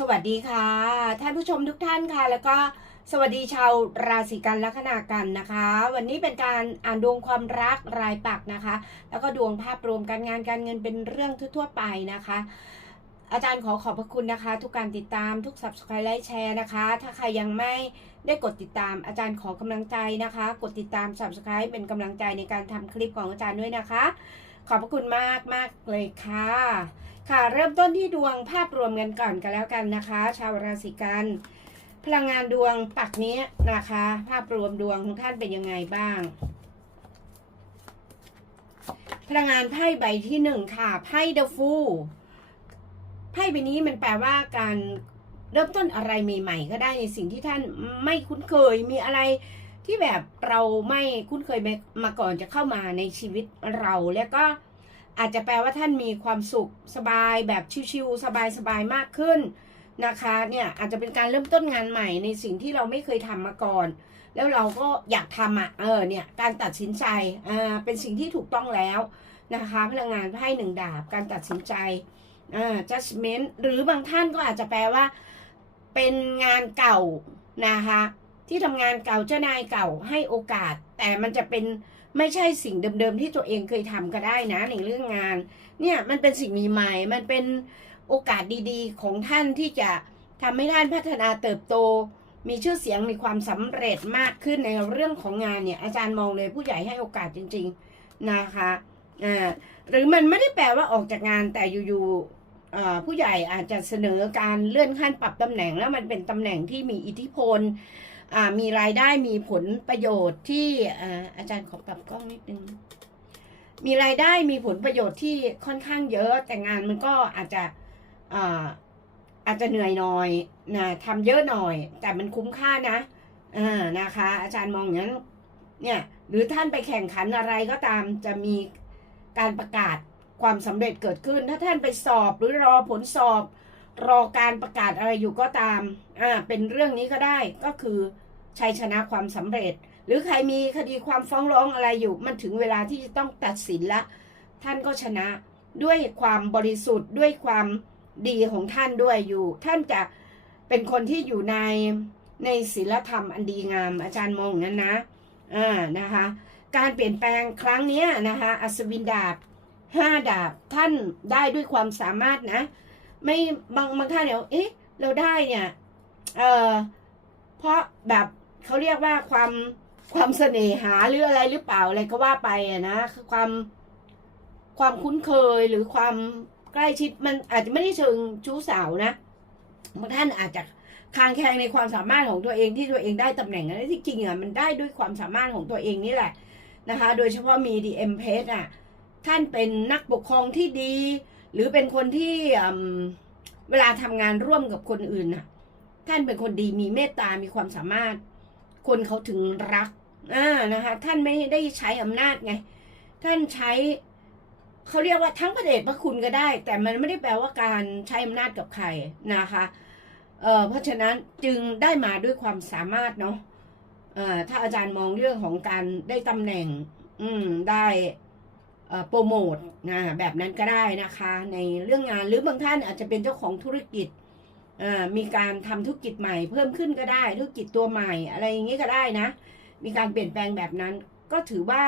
สวัสดีค่ะ ท่านผู้ชมทุกท่านค่ะ แล้วก็สวัสดีชาวราศีกันลัคนากันนะคะ วันนี้เป็นการอ่านดวงความรักรายปักนะคะ แล้วก็ดวงภาพรวมการงานการเงินเป็นเรื่องทั่วๆไปนะคะ อาจารย์ขอขอบพระคุณนะคะ ทุกการติดตามทุก subscribe ไลค์แชร์นะคะ ถ้าใครยังไม่ได้กดติดตามอาจารย์ขอกำลังใจนะคะ กดติดตาม subscribe เป็นกำลังใจในการทำคลิปของอาจารย์ด้วยนะคะ ขอบพระคุณมากมากเลยค่ะ ค่ะเริ่มต้นที่ดวงภาพรวมกันก่อนกันแล้วกันนะคะ ชาวราศีกัน พลังงานดวงปักนี้นะคะ ภาพรวมดวงของท่านเป็นยังไงบ้าง พลังงานไพ่ใบที่หนึ่งค่ะไพ่เดฟูไพ่ใบนี้มันแปลว่าการเริ่มต้นอะไรใหม่ๆก็ได้ในสิ่งที่ท่านไม่คุ้นเคยมีอะไรที่แบบเราไม่คุ้นเคยมาก่อนจะเข้ามาในชีวิตเราแล้วก็ อาจจะแปลว่าท่านมีความสุขสบายแบบชิวๆสบายๆมากขึ้นนะคะเนี่ยอาจจะเป็นการเริ่มต้นงานใหม่ในสิ่งที่เราไม่เคยทำมาก่อน แล้วเราก็อยากทำอะเออเนี่ยการตัดสินใจอ่าเป็นสิ่งที่ถูกต้องแล้วนะคะพลังงานไพ่หนึ่งดาบการตัดสินใจอ่า judgment หรือบางท่านก็อาจจะแปลว่า เป็นงานเก่านะคะที่ทำงานเก่าเจ้านายเก่าให้โอกาส แต่มันจะเป็น ไม่ใช่สิ่งเดิมๆที่ตัวเองเคยทำก็ได้นะในเรื่องงาน เนี่ยมันเป็นสิ่งใหม่ๆมันเป็นโอกาสดีๆ ของท่านที่จะทำให้ท่านพัฒนาเติบโต มีชื่อเสียงมีความสำเร็จมากขึ้นในเรื่องของงานเนี่ย อาจารย์มองเลยผู้ใหญ่ให้โอกาสจริง ๆนะคะอ่าหรือมันไม่ได้แปลว่าออกจากงานแต่อยู่ๆอ่ผู้ใหญ่อาจจะเสนอการเลื่อนขั้นปรับตำแหน่งแล้วมันเป็นตำแหน่งที่มีอิทธิพล มีรายได้มีผลประโยชน์ที่อาอาจารย์ขอปรับกล้องนิดนึง มีรายได้มีผลประโยชน์ที่ค่อนข้างเยอะ แต่งานมันก็อาจจะอาอาจจะเหนื่อยหน่อยนะทำเยอะหน่อย แต่มันคุ้มค่านะอนะคะ อาจารย์มองอย่างนั้นเนี่ยหรือท่านไปแข่งขันอะไรก็ตามจะมีการประกาศความสำเร็จเกิดขึ้น ถ้าท่านไปสอบหรือรอผลสอบ รอการประกาศอะไรอยู่ก็ตาม อ่า เป็นเรื่องนี้ก็ได้ ก็คือชัยชนะความสำเร็จ หรือใครมีคดีความฟ้องร้องอะไรอยู่ มันถึงเวลาที่จะต้องตัดสินละ ท่านก็ชนะด้วยความบริสุทธิ์ด้วยความดีของท่านด้วยอยู่ ท่านจะเป็นคนที่อยู่ในในศีลธรรมอันดีงาม อาจารย์มองนั้นนะ อ่า นะคะ การเปลี่ยนแปลงครั้งนี้นะคะ อัศวินดาบห้าดาบท่านได้ด้วยความสามารถนะ ไม่บางบางท่านเนี่ยเอ๊ะ เราได้เนี่ย เออเพราะแบบเขาเรียกว่าความความเสน่หาหรืออะไรหรือเปล่าอะไรก็ว่าไปอะนะคือความความคุ้นเคยหรือความใกล้ชิดมันอาจจะไม่ได้เชิงชู้สาวนะบางท่านอาจจะคางแคงในความสามารถของตัวเองที่ตัวเองได้ตำแหน่งนั้นที่จริงอะมันได้ด้วยความสามารถของตัวเองนี่แหละนะคะ โดยเฉพาะมีดีเอ็มเพสอะท่านเป็นนักปกครองที่ดี หรือเป็นคนที่เวลาทำงานร่วมกับคนอื่นน่ะ ท่านเป็นคนดีมีเมตตา มีความสามารถ คนเขาถึงรักอ่านะคะ ท่านไม่ได้ใช้อำนาจไง ท่านใช้เขาเรียกว่าทั้งประเดชพระคุณก็ได้ แต่มันไม่ได้แปลว่าการใช้อำนาจกับใครนะคะเอ่อเพราะฉะนั้นจึงได้มาด้วยความสามารถเนาะเอ่อถ้าอาจารย์มองเรื่องของการได้ตำแหน่ง อืมได้ โปรโมทนะแบบนั้นก็ได้นะคะ ในเรื่องงานหรือบางท่านอาจจะเป็นเจ้าของธุรกิจมีการทำธุรกิจใหม่ เพิ่มขึ้นก็ได้ธุรกิจตัวใหม่ อะไรอย่างนี้ก็ได้นะ มีการเปลี่ยนแปลงแบบนั้น ก็ถือว่า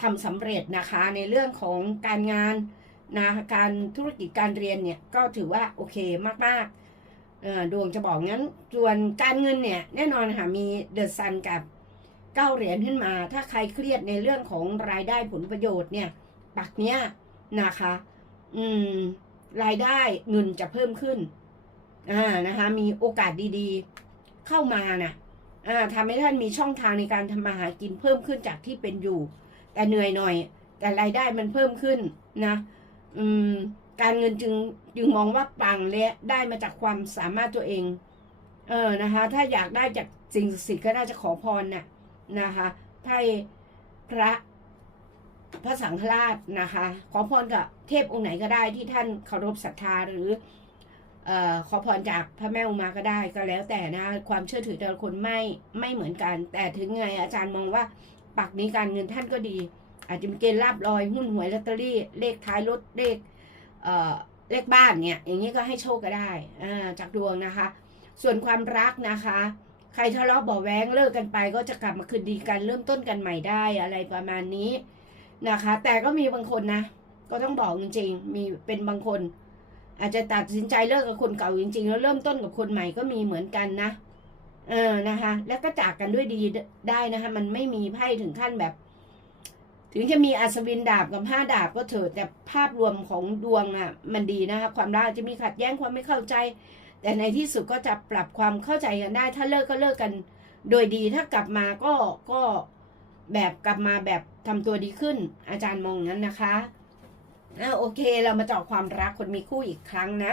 ทำสำเร็จนะคะในเรื่องของการงานนะการธุรกิจการเรียนเนี่ยก็ถือว่าโอเคมากๆดวงจะบอกงั้นส่วนการเงินเนี่ยแน่นอนค่ะมีเดอะซันกับเก้าเหรียญขึ้นมา ถ้าใครเครียดในเรื่องของรายได้ผลประโยชน์เนี่ย ปักเนี้ยนะคะ อืม รายได้เงินจะเพิ่มขึ้น อ่านะคะ มีโอกาสดีๆเข้ามานะ่ะ อ่าทำให้ท่านมีช่องทางในการทำมาหากินเพิ่มขึ้นจากที่เป็นอยู่ แต่เหนื่อยหน่อย แต่รายได้มันเพิ่มขึ้นนะ อืม การเงินจึงจึงมองว่าปังและได้มาจากความสามารถตัวเอง เออนะคะ ถ้าอยากได้จากสิ่งศักดิ์สิทธิ์ก็น่าจะขอพรน่ะนะคะไพ่พระ พระสังฆราชนะคะ ขอพรกับเทพองค์ไหนก็ได้ที่ท่านเคารพศรัทธาหรืออขอพรจากพระแม่อุมาก็ได้ก็แล้วแต่นะความเชื่อถือแต่ละคนไม่ไม่เหมือนกัน แต่ถึงไงอาจารย์มองว่าปักนี้การเงินท่านก็ดี อาจจะมีเกณฑ์ลาบลอยหุ้นหวยลอตเตอรี่เลขท้ายรถเลขเเลขบ้านเนี่ยอย่างนี้ก็ให้โชคก็ได้าจากดวงนะคะ ส่วนความรักนะคะใครทะเลาะเบาะแว้งเลิกกันไปก็จะกลับมาคืนดีกันเริ่มต้นกันใหม่ได้อะไรประมาณนี้ นะคะ แต่ก็มีบางคนนะ ก็ต้องบอกจริงๆ มีเป็นบางคน อาจจะตัดสินใจเลิกกับคนเก่าจริง ๆ แล้วเริ่มต้นกับคนใหม่ก็มีเหมือนกันนะ เออนะคะ แล้วก็จากกันด้วยดีได้นะคะ มันไม่มีไพ่ถึงขั้นแบบ ถึงจะมีอัศวินดาบกับห้าดาบก็เถอะแต่ภาพรวมของดวงอะ มันดีนะคะ ความรักจจะมีขัดแย้งความไม่เข้าใจ แต่ในที่สุดก็จะปรับความเข้าใจกันได้ ถ้าเลิกก็เลิกกัน โดยดีถ้ากลับมาก็ก็ แบบกลับมาแบบทำตัวดีขึ้น อาจารย์มองงั้นนะคะอ่าโอเคเรามาเจาะความรักคนมีคู่อีกครั้งนะ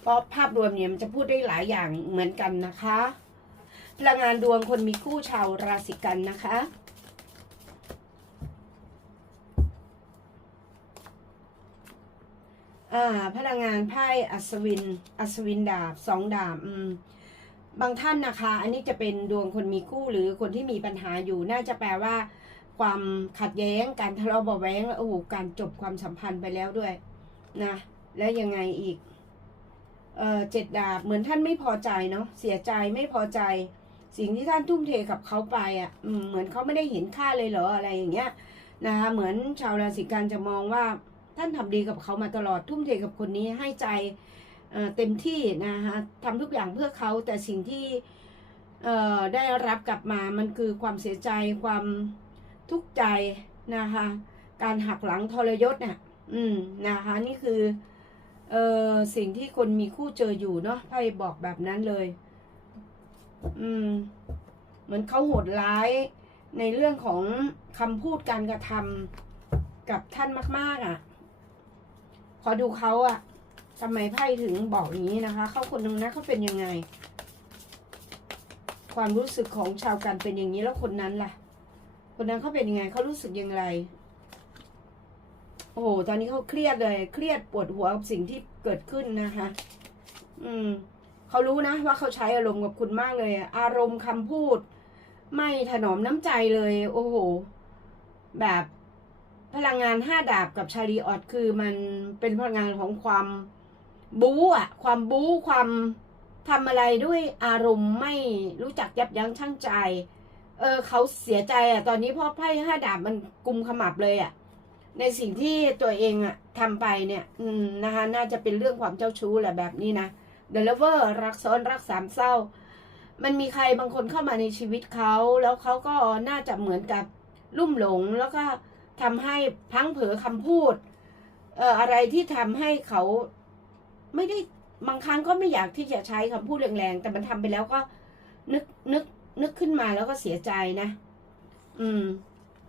เพราะภาพรวมเนี่ยมันจะพูดได้หลายอย่างเหมือนกันนะคะพลังงานดวงคนมีคู่ชาวราศีกันนะคะอ่าพลังงานไพ่อัศวิน อัศวินดาบสองดาบอืม บางท่านนะคะ อันนี้จะเป็นดวงคนมีคู่หรือคนที่มีปัญหาอยู่น่าจะแปลว่า ความขัดแย้งการทะเลาะเบาะแว้งโอ้โหการจบความสัมพันธ์ไปแล้วด้วยนะแล้วยังไงอีกเออเจ็ดดาบเหมือนท่านไม่พอใจเนาะเสียใจไม่พอใจ สิ่งที่ท่านทุ่มเทกับเขาไปอะ่ะเหมือนเขาไม่ได้เห็นค่าเลยเหรออะไรอย่างเงี้ยนะคะเหมือนชาวราศีกันจะมองว่าท่านทำดีกับเขามาตลอดทุ่มเทกับคนนี้ให้ใจ เต็มที่นะคะทำทุกอย่างเพื่อเขาแต่สิ่งที่ได้รับกลับมามันคือความเสียใจความทุกข์ใจนะคะการหักหลังทรยศเนี่ยอืมนะคะนี่คือเออสิ่งที่คนมีคู่เจออยู่เนาะไพ่บอกแบบนั้นเลย อืม เหมือนเขาโหดร้ายในเรื่องของคำพูดการกระทำกับท่านมาก ๆอะ ขอดูเขาอะ ทำไมไพ่ถึงบอกอย่างนี้นะคะ เขาคนนึงนะเขาเป็นยังไง ความรู้สึกของชาวกันเป็นอย่างนี้แล้วคนนั้นล่ะ คนนั้นเขาเป็นยังไงเขารู้สึกอย่างไร โอ้โหตอนนี้เขาเครียดเลย เครียดปวดหัวกับสิ่งที่เกิดขึ้นนะคะ อืมเขารู้นะว่าเขาใช้อารมณ์กับคุณมากเลยอะอารมณ์คำพูด ไม่ถนอมน้ำใจเลย โอ้โห แบบพลังงานห้าดาบกับชารีออดคือมันเป็นพลังงานของความ บู๊อะความบู๊ความทำอะไรด้วยอารมณ์ไม่รู้จักยับยั้งชั่งใจ เออเขาเสียใจอะตอนนี้พราะไพ่ห้าดาบมันกุมขมับเลยอะในสิ่งที่ตัวเองอะทำไปเนี่ยอืมนะคะน่าจะเป็นเรื่องความเจ้าชู้แหละแบบนี้นะ The Lover รักซ้อนรักสามเศร้า มันมีใครบางคนเข้ามาในชีวิตเขา แล้วเขาก็น่าจะเหมือนกับลุ่มหลง แล้วก็ทำให้พังเผลอคำพูดเอ่ออะไรที่ทำให้เขา ไม่ได้บางครั้งก็ไม่อยากที่จะใช้คำพูดแรงๆแต่มันทำไปแล้วก็นึกนึกนึกขึ้นมาแล้วก็เสียใจนะ อืม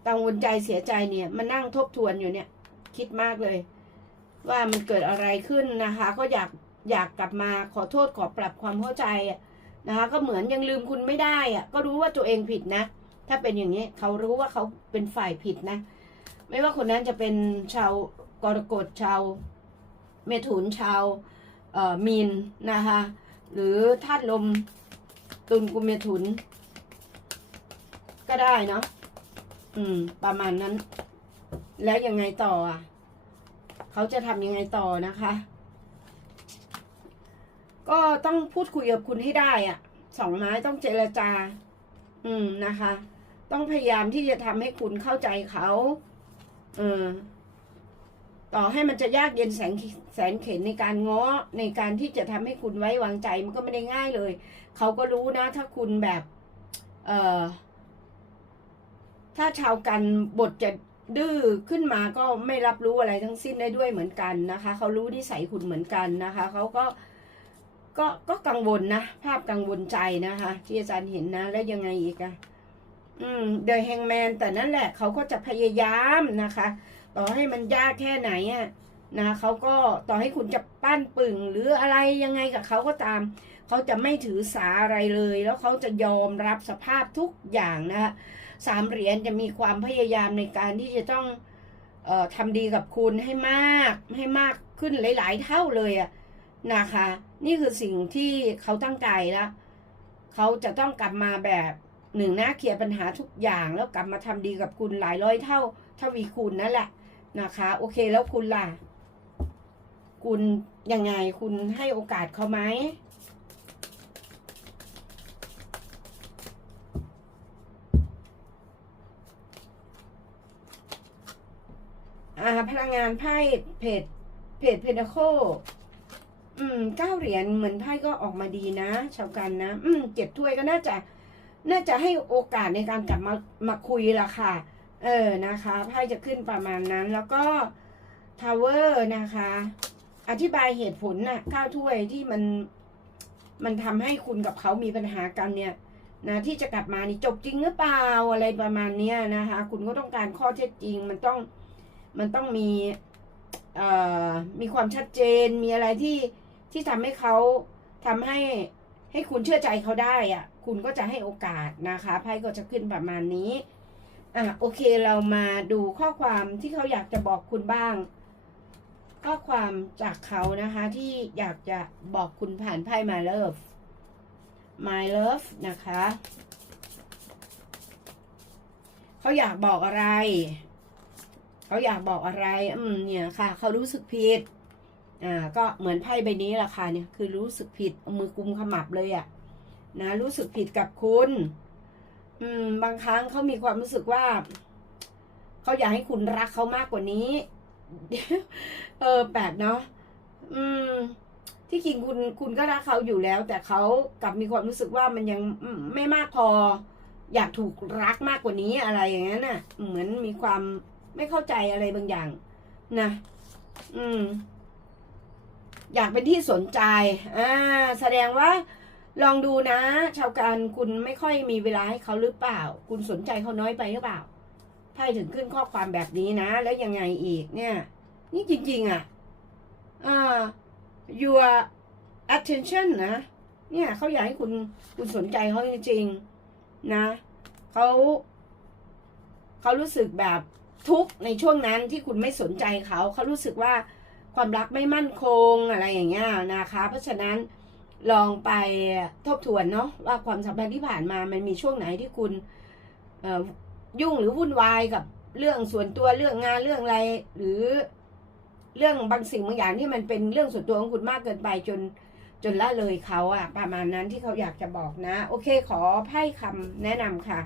กังวลใจเสียใจเนี่ยมานั่งทบทวนอยู่เนี่ย คิดมากเลย ว่ามันเกิดอะไรขึ้นนะคะ ก็อยากอยากกลับมาขอโทษขอปรับความเข้าใจนะคะ ก็เหมือนยังลืมคุณไม่ได้อะก็รู้ว่าตัวเองผิดนะถ้าเป็นอย่างนี้เขารู้ว่าเขาเป็นฝ่ายผิดนะ ไม่ว่าคนนั้นจะเป็นชาวกรกฎชาวเมถุนชาว มีนนะคะ หรือธาตุลมตุลกุมเมถุน ก็ได้เนาะอืม ประมาณนั้น แล้วยังไงต่ออะ เขาจะทำยังไงต่อนะคะ ก็ต้องพูดคุยกับคุณให้ได้อะ สองไม้ต้องเจรจา อืมนะคะ ต้องพยายามที่จะทำให้คุณเข้าใจเขา เออ ต่อให้มันจะยากเย็นแสนแสนเข็นในการง้อในการที่จะทำให้คุณไว้วางใจมันก็ไม่ได้ง่ายเลย เขาก็รู้นะ ถ้าคุณแบบเอ่อถ้าชาวกันบทจะดื้อขึ้นมาก็ไม่รับรู้อะไรทั้งสิ้นได้ด้วยเหมือนกันนะคะ เขารู้นิสัยคุณเหมือนกันนะคะ เขาก็ก็ก็กังวลนะ ภาพกังวลใจนะคะ ที่อาจารย์เห็นนะ แล้วยังไงอีกอะอืมเดยแฮงแมนแต่นั่นแหละ เขาก็จะพยายามนะคะ ต่อให้มันยากแค่ไหนอะนะเขาก็ต่อให้คุณจะปั้นปึ่ง หรืออะไรยังไงกับเขาก็ตาม เขาจะไม่ถือสาอะไรเลย แล้วเขาจะยอมรับสภาพทุกอย่างนะคะสามเหรียญจะมีความพยายามในการที่จะต้องออทำดีกับคุณให้มากให้มากขึ้นหลาย ๆ เท่าเลยอะนะคะ นี่คือสิ่งที่เขาตั้งใจแล้วเขาจะต้องกลับมาแบบหนึ่งนะเคลียร์ปัญหาทุกอย่าง แล้วกลับมาทำดีกับคุณหลายร้อยเท่าทวีคูณนั่นแหละ นะคะ โอเคแล้วคุณล่ะ คุณยังไงคุณให้โอกาสเขาไหมอ่าพลังงานไพ่เพจเพจเพดโคอืมเก้าเหรียญเหมือนไพ่ก็ออกมาดีนะชาวกันนะ อืมเจ็ดถ้วยก็น่าจะ น่าจะให้โอกาสในการกลับมามาคุยละค่ะ เออนะคะไพ่จะขึ้นประมาณนั้น แล้วก็ทาวเวอร์นะคะ อธิบายเหตุผลน่ะเก้าถ้วยที่มันมันทำให้คุณกับเขามีปัญหากันเนี่ยนะที่จะกลับมานี่จบจริงหรือเปล่าอะไรประมาณเนี้ยนะคะ คุณก็ต้องการข้อเท็จจริง มันต้องมันต้องมีเอ่อมีความชัดเจนมีอะไรที่ที่ทำให้เขาทำให้ให้คุณเชื่อใจเขาได้อะคุณก็จะให้โอกาสนะคะไพ่ก็จะขึ้นประมาณนี้ อะโอเคเรามาดูข้อความที่เขาอยากจะบอกคุณบ้าง ข้อความจากเขานะคะ ที่อยากจะบอกคุณผ่านไพ่ My Love My Love นะคะเขาอยากบอกอะไร เขาอยากบอกอะไร อืม เนี่ยค่ะ เขารู้สึกผิด อ่า ก็เหมือนไพ่ใบนี้แหละค่ะเนี่ย คือรู้สึกผิดเอามือกุมขมับเลยอะ นะ รู้สึกผิดกับคุณ อืม บางครั้งเขามีความรู้สึกว่า เขาอยากให้คุณรักเขามากกว่านี้ เออแปลกเนาะอืม ที่จริงคุณคุณก็รักเขาอยู่แล้ว แต่เขากลับมีความรู้สึกว่ามันยังไม่มากพอ อยากถูกรักมากกว่านี้อะไรอย่างนั้นน่ะ เหมือนมีความไม่เข้าใจอะไรบางอย่าง นะ อืม อยากเป็นที่สนใจ อ่า แสดงว่า ลองดูนะ ชาวการคุณไม่ค่อยมีเวลาให้เขาหรือเปล่า คุณสนใจเขาน้อยไปหรือเปล่าไพ่ถึงขึ้นข้อความแบบนี้นะ แล้วยังไงอีกเนี่ย นี่จริง ๆ อะอ่า your attention นะ เนี่ยเขาอยากให้คุณคุณสนใจเขาจริงๆนะเขาเขารู้สึกแบบทุกข์ในช่วงนั้นที่คุณไม่สนใจเขา เขารู้สึกว่าความรักไม่มั่นคงอะไรอย่างเงี้ยนะคะ เพราะฉะนั้น ลองไปทบทวนเนาะว่าความสัมพันธ์ที่ผ่านมามันมีช่วงไหนที่คุณยุ่งหรือวุ่นวายกับเรื่องส่วนตัวเรื่องงานเรื่องอะไร หรือเรื่องบางสิ่งบางอย่างที่มันเป็นเรื่องส่วนตัวของคุณมากเกินไปจนจนละเลยเขาอะประมาณนั้นที่เขาอยากจะบอกนะ โอเคขอไพ่คำแนะนำค่ะ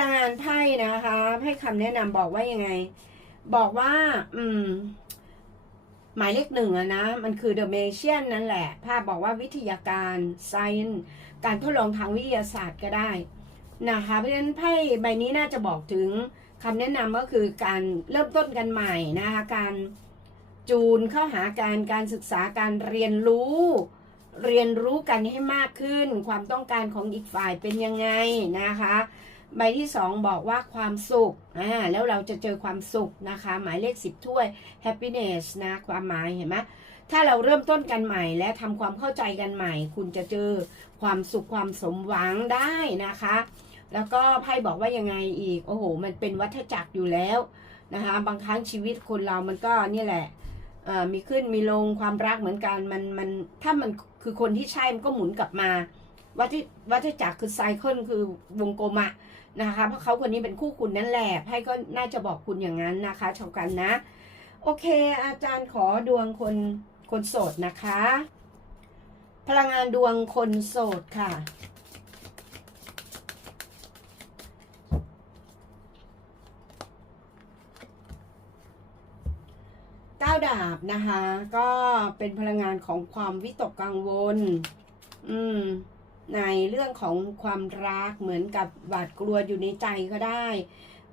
ลังงานไพ่นะคะไพ่คำแนะนำบอกว่ายังไง บอกว่า อืม หมายเลขหนึ่งอะนะ มันคือ The Magician นั่นแหละ ภาพบอกว่าวิทยาการ Science การทดลองทางวิทยาศาสตร์ก็ได้นะคะเพราะฉะนั้นไพ่ใบนี้น่าจะบอกถึงคำแนะนำก็คือการเริ่มต้นกันใหม่นะคะการจูนเข้าหาการการศึกษาการเรียนรู้ เรียนรู้กันให้มากขึ้น ความต้องการของอีกฝ่ายเป็นยังไงนะคะ ใบที่สองบอกว่าความสุขอ่าแล้วเราจะเจอความสุขนะคะ หมายเลขสิบถ้วย happiness นะความหมายเห็นไหมถ้าเราเริ่มต้นกันใหม่และทำความเข้าใจกันใหม่ คุณจะเจอความสุขความสมหวังได้นะคะ แล้วก็ไพ่บอกว่ายังไงอีก โอ้โห มันเป็นวัฏจักรอยู่แล้วนะคะ บางครั้งชีวิตคนเรามันก็นี่แหละมีขึ้นมีลงความรักเหมือนกันมันมันถ้ามันคือคนที่ใช่มันก็หมุนกลับมาวัฏวัฏจักรคือไซเคิลคือวงกลมอะ นะคะ เพราะเขาคนนี้เป็นคู่คุณนั่นแหละไพ่ก็น่าจะบอกคุณอย่างนั้นนะคะชาวกันนะ โอเค อาจารย์ขอดวงคนคนโสดนะคะ พลังงานดวงคนโสดค่ะก้าดาบนะคะ ก็เป็นพลังงานของความวิตกกังวล อืม ในเรื่องของความรักเหมือนกับหวาดกลัวอยู่ในใจก็ได้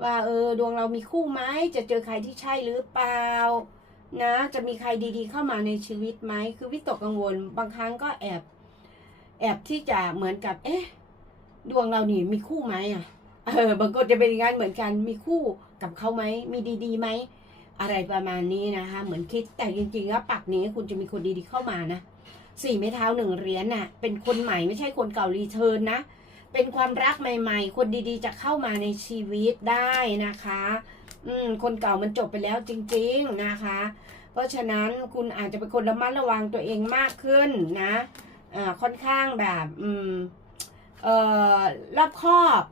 ว่าเออดวงเรามีคู่ไหมจะเจอใครที่ใช่หรือเปล่านะจะมีใครดีๆเข้ามาในชีวิตไหมคือวิตกกังวลบางครั้งก็แอบแอบที่จะเหมือนกับ เอ๊ะ ดวงเรานี่มีคู่ไหมอะเออบางคนจะเป็นอย่างนั้นเหมือนกันมีคู่กับเขาไหมมีดีๆไหมอะไรประมาณนี้นะคะ เหมือนคิดแต่จริงๆแล้วปักนี้คุณจะมีคนดีๆเข้ามานะ สี่ไม้เท้าหนึ่งเหรียญน่ะ เป็นคนใหม่ไม่ใช่คนเก่ารีเทิร์นนะ เป็นความรักใหม่ ๆ คนดีๆ จะเข้ามาในชีวิตได้นะคะ อืม คนเก่ามันจบไปแล้วจริง ๆนะคะ เพราะฉะนั้นคุณอาจจะเป็นคนระมัดระวังตัวเองมากขึ้นนะอ่าค่อนข้างแบบ อืม เอ่อรอบคอบ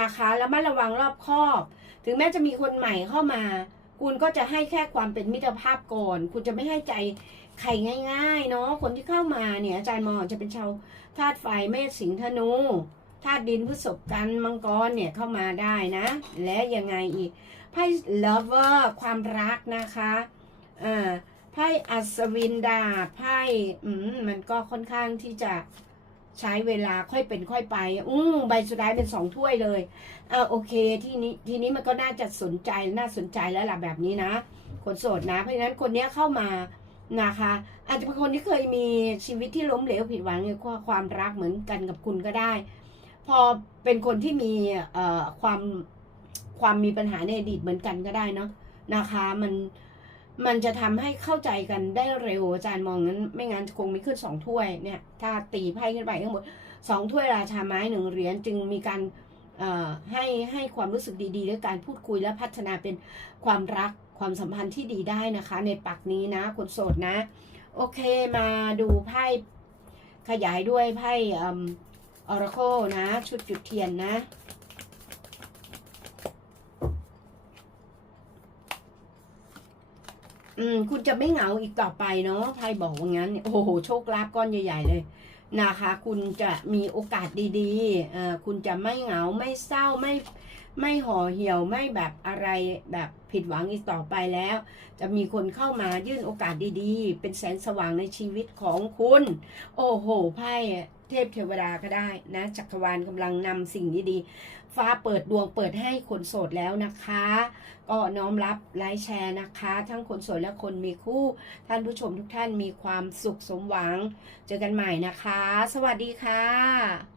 นะคะแล้วมาระวังรอบคอบ ถึงแม้จะมีคนใหม่เข้ามา คุณก็จะให้แค่ความเป็นมิตรภาพก่อน คุณจะไม่ให้ใจ ใครง่าย ๆ เนาะคนที่เข้ามาเนี่ยอาจารย์มองจะเป็นชาวธาตุไฟเมษสิงห์ธนูธาตุดินพฤษภกันมังกรเนี่ยเข้ามาได้นะ และยังไงอีกไพ่ lover ความรักนะคะอ่าไพ่อัศวินดาไพ่อืมมันก็ค่อนข้างที่จะใช้เวลาค่อยเป็นค่อยไปอืมใบสุดท้ายเป็นสองถ้วยเลยอ่าโอเค ที่นี้ทีนี้มันก็น่าจะสนใจน่าสนใจแล้วล่ะแบบนี้นะ คนโสดนะ เพราะฉะนั้นคนเนี้ยเข้ามา นะคะ อาจจะเป็นคนที่เคยมีชีวิตที่ล้มเหลวผิดหวังในความรักเหมือนกันกับคุณก็ได้ พอเป็นคนที่มีความความมีปัญหาในอดีตเหมือนกันก็ได้เนาะนะคะ มันมันจะทำให้เข้าใจกันได้เร็วอาจารย์มองงั้น ไม่งั้นคงไม่ขึ้นสองถ้วยเนี่ย ถ้าตีไพ่ขึ้นไปทั้งหมดสองถ้วยราชาไม้หนึ่งเหรียญจึงมีการ ให้ให้ความรู้สึกดีๆด้วยการพูดคุยและพัฒนาเป็นความรักความสัมพันธ์ที่ดีได้นะคะ ในปักนี้นะคนโสดนะ โอเคมาดูไพ่ขยายด้วยไพ่ออราโคนะ ชุดจุดเทียนนะอืมคุณจะไม่เหงาอีกต่อไปเนาะไพ่บอกว่างั้น โอ้โห โชคลาภก้อนใหญ่ ๆ เลย นะคะ คุณจะมีโอกาสดีๆคุณจะไม่เหงาไม่เศร้าไม่ไม่ห่อเหี่ยวไม่แบบอะไรแบบผิดหวังอีกต่อไปแล้ว จะมีคนเข้ามายื่นโอกาสดีๆ เป็นแสงสว่างในชีวิตของคุณ โอ้โหไพ่ เทพเทวดาก็ได้นะจักรวาลกำลังนำสิ่งดีๆฟ้าเปิดดวงเปิดให้คนโสดแล้วนะคะ ก็น้อมรับไลค์แชร์นะคะ ทั้งคนโสดและคนมีคู่ ท่านผู้ชมทุกท่านมีความสุขสมหวัง เจอกันใหม่นะคะ สวัสดีค่ะ